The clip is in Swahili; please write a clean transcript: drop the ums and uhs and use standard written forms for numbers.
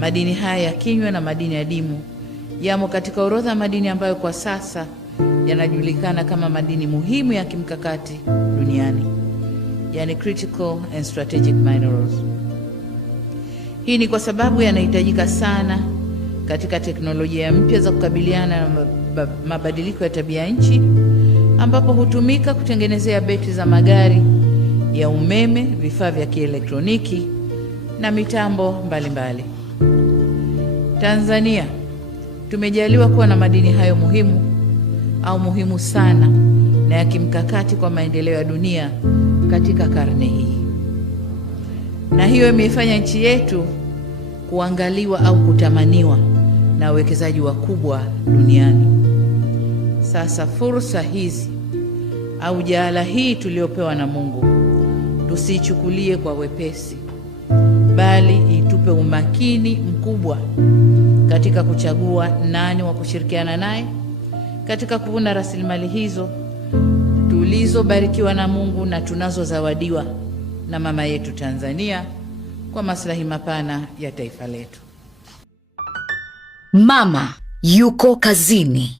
Madini haya ya kinywa na madini adimu yamo katika orodha ya madini ambayo kwa sasa yanajulikana kama madini muhimu ya kimkakati duniani, yani critical and strategic minerals. Hii ni kwa sababu yanahitajika sana katika teknolojia mpya za kukabiliana na mabadiliko ya tabia nchi, ambapo hutumika kutengenezea betri za magari ya umeme, vifaa vya kielektroniki na mitambo mbalimbali. Tanzania tumejaliwa kuwa na madini hayo muhimu sana na ya kimkakati kwa maendeleo ya dunia katika karne hii, na hiyo imeifanya nchi yetu kuangaliwa au kutamaniwa na wawekezaji wakubwa duniani. Sasa fursa hizi au jaala hii tuliopewa na Mungu tusiichukulie kwa wepesi, bali itupe umakini mkubwa katika kuchagua nani wa kushirikiana naye katika kuvuna rasilimali hizo tulizobarikiwa na Mungu na tunazozawadiwa na mama yetu Tanzania kwa maslahi mapana ya taifa letu. Mama yuko kazini.